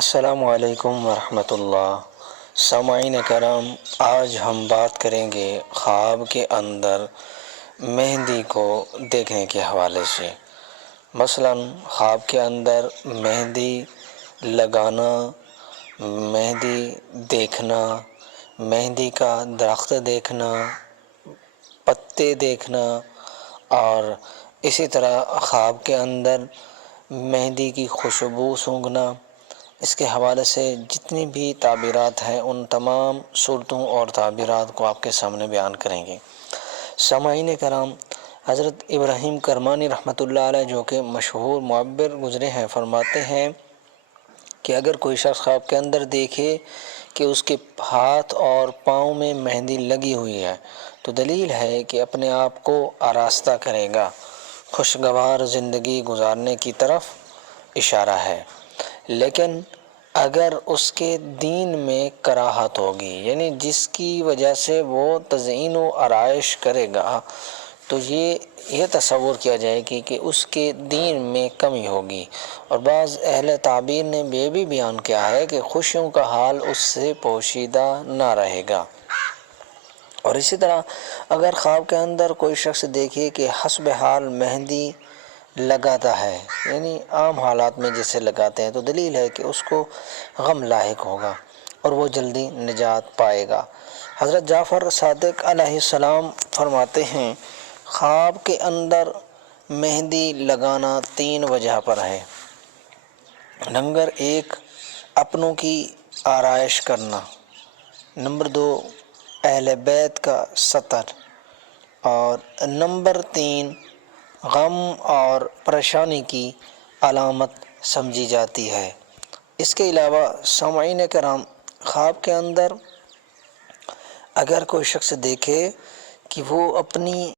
السلام علیکم ورحمۃ اللہ۔ سامعین کرام، آج ہم بات کریں گے خواب کے اندر مہندی کو دیکھنے کے حوالے سے۔ مثلاً خواب کے اندر مہندی لگانا، مہندی دیکھنا، مہندی کا درخت دیکھنا، پتے دیکھنا، اور اسی طرح خواب کے اندر مہندی کی خوشبو سونگھنا، اس کے حوالے سے جتنی بھی تعبیرات ہیں ان تمام صورتوں اور تعبیرات کو آپ کے سامنے بیان کریں گے۔ سامعین کرام، حضرت ابراہیم کرمانی رحمۃ اللہ علیہ جو کہ مشہور معبر گزرے ہیں، فرماتے ہیں کہ اگر کوئی شخص خواب کے اندر دیکھے کہ اس کے ہاتھ اور پاؤں میں مہندی لگی ہوئی ہے تو دلیل ہے کہ اپنے آپ کو آراستہ کرے گا، خوشگوار زندگی گزارنے کی طرف اشارہ ہے۔ لیکن اگر اس کے دین میں کراہت ہوگی، یعنی جس کی وجہ سے وہ تزئین و آرائش کرے گا، تو یہ تصور کیا جائے گی کہ اس کے دین میں کمی ہوگی۔ اور بعض اہل تعبیر نے یہ بھی بیان کیا ہے کہ خوشیوں کا حال اس سے پوشیدہ نہ رہے گا۔ اور اسی طرح اگر خواب کے اندر کوئی شخص دیکھے کہ حسب حال مہندی لگاتا ہے، یعنی عام حالات میں جیسے لگاتے ہیں، تو دلیل ہے کہ اس کو غم لاحق ہوگا اور وہ جلدی نجات پائے گا۔ حضرت جعفر صادق علیہ السلام فرماتے ہیں، خواب کے اندر مہندی لگانا 3 وجہ پر ہے۔ نمبر 1، اپنوں کی آرائش کرنا۔ نمبر 2، اہل بیت کا ستر۔ اور نمبر 3، غم اور پریشانی کی علامت سمجھی جاتی ہے۔ اس کے علاوہ سامعین کرام، خواب کے اندر اگر کوئی شخص دیکھے کہ وہ اپنی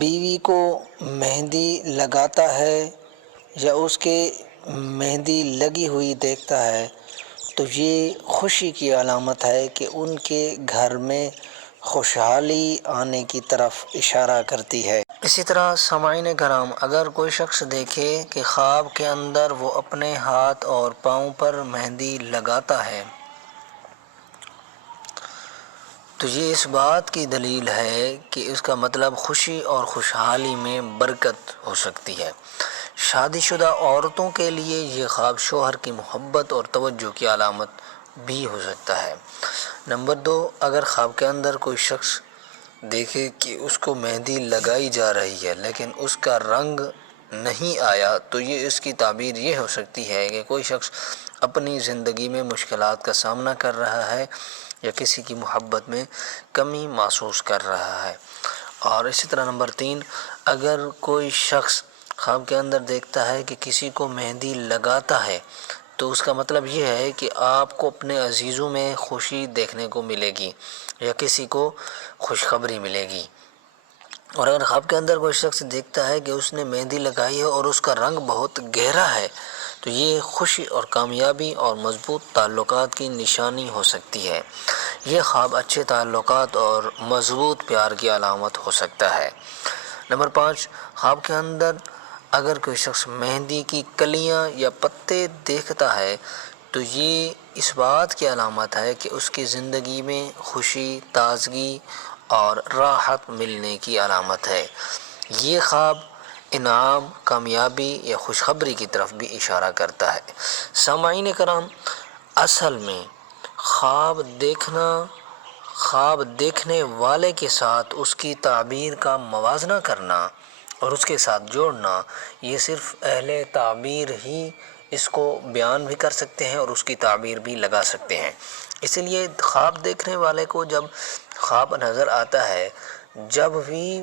بیوی کو مہندی لگاتا ہے یا اس کے مہندی لگی ہوئی دیکھتا ہے تو یہ خوشی کی علامت ہے کہ ان کے گھر میں خوشحالی آنے کی طرف اشارہ کرتی ہے۔ اسی طرح سامعین کرام، اگر کوئی شخص دیکھے کہ خواب کے اندر وہ اپنے ہاتھ اور پاؤں پر مہندی لگاتا ہے تو یہ اس بات کی دلیل ہے کہ اس کا مطلب خوشی اور خوشحالی میں برکت ہو سکتی ہے۔ شادی شدہ عورتوں کے لیے یہ خواب شوہر کی محبت اور توجہ کی علامت بھی ہو سکتا ہے۔ نمبر 2، اگر خواب کے اندر کوئی شخص دیکھے کہ اس کو مہندی لگائی جا رہی ہے لیکن اس کا رنگ نہیں آیا تو یہ اس کی تعبیر یہ ہو سکتی ہے کہ کوئی شخص اپنی زندگی میں مشکلات کا سامنا کر رہا ہے یا کسی کی محبت میں کمی محسوس کر رہا ہے۔ اور اسی طرح نمبر 3، اگر کوئی شخص خواب کے اندر دیکھتا ہے کہ کسی کو مہندی لگاتا ہے تو اس کا مطلب یہ ہے کہ آپ کو اپنے عزیزوں میں خوشی دیکھنے کو ملے گی یا کسی کو خوشخبری ملے گی۔ اور اگر خواب کے اندر کوئی شخص دیکھتا ہے کہ اس نے مہندی لگائی ہے اور اس کا رنگ بہت گہرا ہے تو یہ خوشی اور کامیابی اور مضبوط تعلقات کی نشانی ہو سکتی ہے۔ یہ خواب اچھے تعلقات اور مضبوط پیار کی علامت ہو سکتا ہے۔ نمبر 5، خواب کے اندر اگر کوئی شخص مہندی کی کلیاں یا پتے دیکھتا ہے تو یہ اس بات کی علامت ہے کہ اس کی زندگی میں خوشی، تازگی اور راحت ملنے کی علامت ہے۔ یہ خواب انعام، کامیابی یا خوشخبری کی طرف بھی اشارہ کرتا ہے۔ سامعین کرام، اصل میں خواب دیکھنے والے کے ساتھ اس کی تعبیر کا موازنہ کرنا اور اس کے ساتھ جوڑنا، یہ صرف اہل تعبیر ہی اس کو بیان بھی کر سکتے ہیں اور اس کی تعبیر بھی لگا سکتے ہیں۔ اس لیے خواب دیکھنے والے کو جب خواب نظر آتا ہے، جب بھی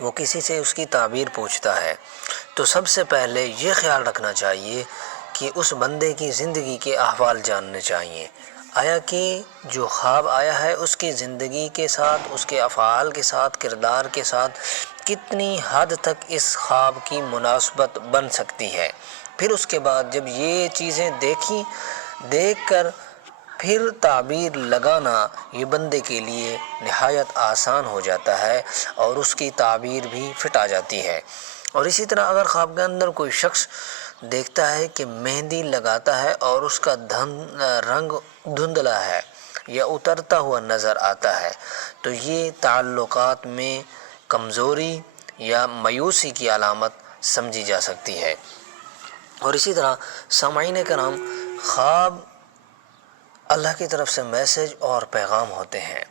وہ کسی سے اس کی تعبیر پوچھتا ہے تو سب سے پہلے یہ خیال رکھنا چاہیے کہ اس بندے کی زندگی کے احوال جاننے چاہیے۔ آیا کہ جو خواب آیا ہے اس کی زندگی کے ساتھ، اس کے افعال کے ساتھ، کردار کے ساتھ کتنی حد تک اس خواب کی مناسبت بن سکتی ہے۔ پھر اس کے بعد جب یہ چیزیں دیکھ کر پھر تعبیر لگانا یہ بندے کے لیے نہایت آسان ہو جاتا ہے اور اس کی تعبیر بھی فٹ آ جاتی ہے۔ اور اسی طرح اگر خواب کے اندر کوئی شخص دیکھتا ہے کہ مہندی لگاتا ہے اور اس کا رنگ دھندلا ہے یا اترتا ہوا نظر آتا ہے، تو یہ تعلقات میں کمزوری یا مایوسی کی علامت سمجھی جا سکتی ہے۔ اور اسی طرح سامعین کرام، خواب اللہ کی طرف سے میسج اور پیغام ہوتے ہیں۔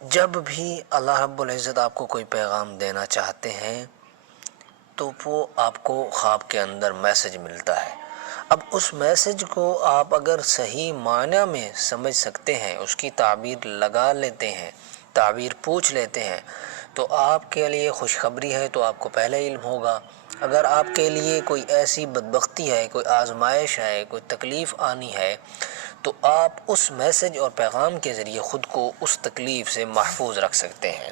جب بھی اللہ رب العزت آپ کو کوئی پیغام دینا چاہتے ہیں تو وہ آپ کو خواب کے اندر میسج ملتا ہے۔ اب اس میسج کو آپ اگر صحیح معنی میں سمجھ سکتے ہیں، اس کی تعبیر لگا لیتے ہیں، تعبیر پوچھ لیتے ہیں، تو آپ کے لیے خوشخبری ہے، تو آپ کو پہلے علم ہوگا۔ اگر آپ کے لیے کوئی ایسی بدبختی ہے، کوئی آزمائش ہے، کوئی تکلیف آنی ہے، تو آپ اس میسج اور پیغام کے ذریعے خود کو اس تکلیف سے محفوظ رکھ سکتے ہیں۔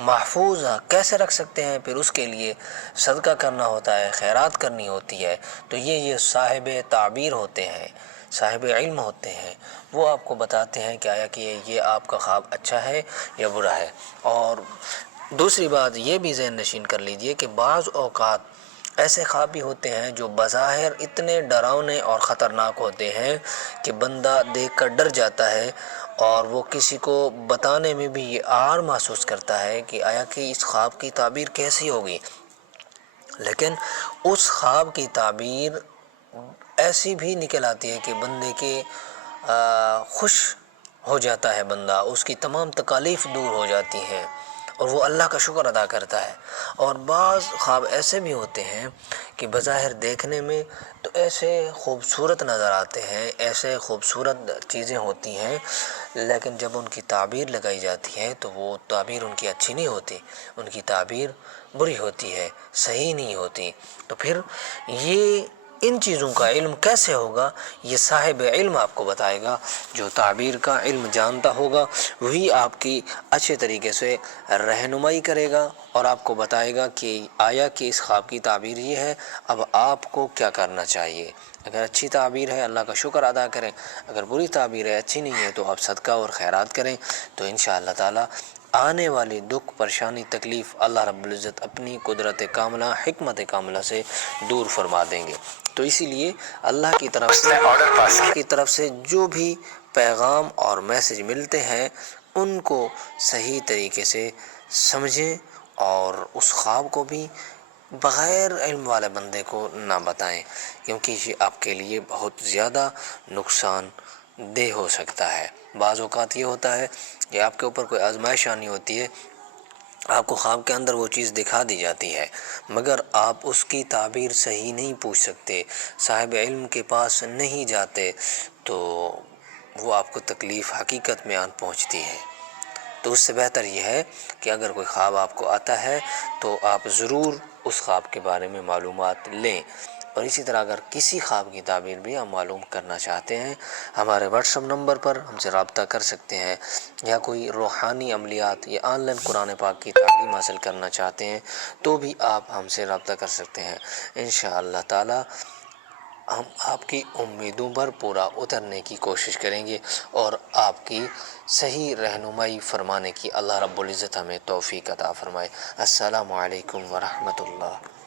محفوظ کیسے رکھ سکتے ہیں؟ پھر اس کے لیے صدقہ کرنا ہوتا ہے، خیرات کرنی ہوتی ہے۔ تو یہ صاحب تعبیر ہوتے ہیں، صاحب علم ہوتے ہیں، وہ آپ کو بتاتے ہیں کہ آیا کہ یہ آپ کا خواب اچھا ہے یا برا ہے۔ اور دوسری بات یہ بھی ذہن نشین کر لیجئے کہ بعض اوقات ایسے خواب بھی ہوتے ہیں جو بظاہر اتنے ڈراؤنے اور خطرناک ہوتے ہیں کہ بندہ دیکھ کر ڈر جاتا ہے، اور وہ کسی کو بتانے میں بھی یہ آڑ محسوس کرتا ہے کہ آیا کہ اس خواب کی تعبیر کیسی ہوگی۔ لیکن اس خواب کی تعبیر ایسی بھی نکل آتی ہے کہ بندے کے خوش ہو جاتا ہے، بندہ اس کی تمام تکالیف دور ہو جاتی ہیں اور وہ اللہ کا شکر ادا کرتا ہے۔ اور بعض خواب ایسے بھی ہوتے ہیں کہ بظاہر دیکھنے میں تو ایسے خوبصورت نظر آتے ہیں، ایسے خوبصورت چیزیں ہوتی ہیں، لیکن جب ان کی تعبیر لگائی جاتی ہے تو وہ تعبیر ان کی اچھی نہیں ہوتی، ان کی تعبیر بری ہوتی ہے، صحیح نہیں ہوتی۔ تو پھر یہ ان چیزوں کا علم کیسے ہوگا؟ یہ صاحب علم آپ کو بتائے گا، جو تعبیر کا علم جانتا ہوگا وہی آپ کی اچھے طریقے سے رہنمائی کرے گا اور آپ کو بتائے گا کہ آیا کہ اس خواب کی تعبیر یہ ہے، اب آپ کو کیا کرنا چاہیے۔ اگر اچھی تعبیر ہے اللہ کا شکر ادا کریں، اگر بری تعبیر ہے، اچھی نہیں ہے، تو آپ صدقہ اور خیرات کریں، تو انشاءاللہ تعالی آنے والی دکھ، پریشانی، تکلیف اللہ رب العزت اپنی قدرت کاملہ، حکمت کاملہ سے دور فرما دیں گے۔ تو اسی لیے اللہ کی طرف سے جو بھی پیغام اور میسج ملتے ہیں ان کو صحیح طریقے سے سمجھیں، اور اس خواب کو بھی بغیر علم والے بندے کو نہ بتائیں، کیونکہ یہ آپ کے لیے بہت زیادہ نقصان دہ ہو سکتا ہے۔ بعض اوقات یہ ہوتا ہے کہ آپ کے اوپر کوئی آزمائش آنی ہوتی ہے، آپ کو خواب کے اندر وہ چیز دکھا دی جاتی ہے، مگر آپ اس کی تعبیر صحیح نہیں پوچھ سکتے، صاحب علم کے پاس نہیں جاتے، تو وہ آپ کو تکلیف حقیقت میں آن پہنچتی ہے۔ تو اس سے بہتر یہ ہے کہ اگر کوئی خواب آپ کو آتا ہے تو آپ ضرور اس خواب کے بارے میں معلومات لیں۔ اور اسی طرح اگر کسی خواب کی تعبیر بھی آپ معلوم کرنا چاہتے ہیں، ہمارے واٹس ایپ نمبر پر ہم سے رابطہ کر سکتے ہیں، یا کوئی روحانی عملیات یا آن لائن قرآن پاک کی تعلیم حاصل کرنا چاہتے ہیں تو بھی آپ ہم سے رابطہ کر سکتے ہیں۔ انشاءاللہ تعالی ہم آپ کی امیدوں پر پورا اترنے کی کوشش کریں گے اور آپ کی صحیح رہنمائی فرمانے کی اللہ رب العزت ہمیں توفیق عطا فرمائے۔ السلام علیکم ورحمۃ اللہ۔